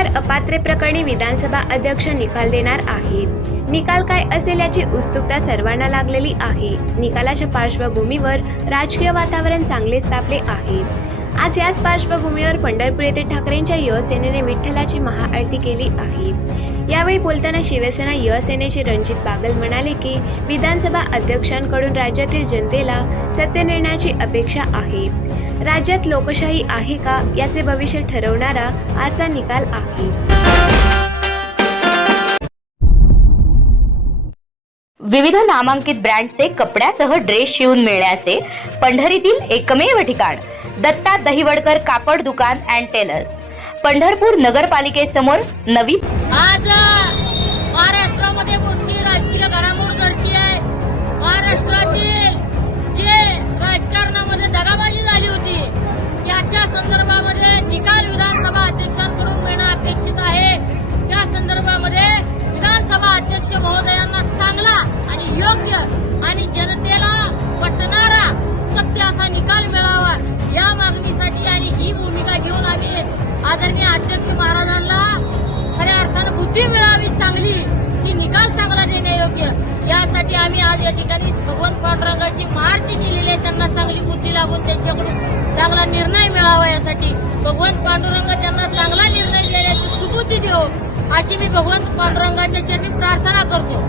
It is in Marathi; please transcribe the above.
आमदार अपात्रे प्रकरणी विधानसभा अध्यक्ष निकाल देणार आहेत. निकाल काय असेल याची उत्सुकता सर्वांना लागलेली आहे. निकालाच्या पार्श्वभूमीवर राजकीय वातावरण चांगले तापले आहे. आज याच पार्श्वभूमीवर पंढरपूर येथे ठाकरेंच्या युवसेनेने विठ्ठलाची महाआरती केली आहे. यावेळी बोलताना शिवसेना युवासेनेचे रणजित बागल म्हणाले की विधानसभा अध्यक्षांकडून राज्यातील जनतेला सत्य निर्णयाची अपेक्षा आहे. राज्यात लोकशाही आहे का याचे भविष्य ठरवणारा आजचा निकाल आहे. विविध नामांकित ब्रँडचे कपड्यासह ड्रेस शिवून मिळण्याचे पंढरीतील एकमेव ठिकाण. दत्ता दहिवडकर कापड दुकान अँड टेलर्स पंढरपूर नगरपालिकेसमोर नवी आज सुट्टी मिळावी चांगली की निकाल चांगला देण्यायोग्य यासाठी आम्ही आज या ठिकाणी भगवंत पांडुरंगाची महाआरती केलेली आहे त्यांना चांगली बुद्धी लागून त्यांच्याकडून चांगला निर्णय मिळावा यासाठी. भगवंत पांडुरंग त्यांना चांगला निर्णय देण्याची सुबुद्धी देऊ अशी मी भगवंत पांडुरंगाच्या चरणी प्रार्थना करतो.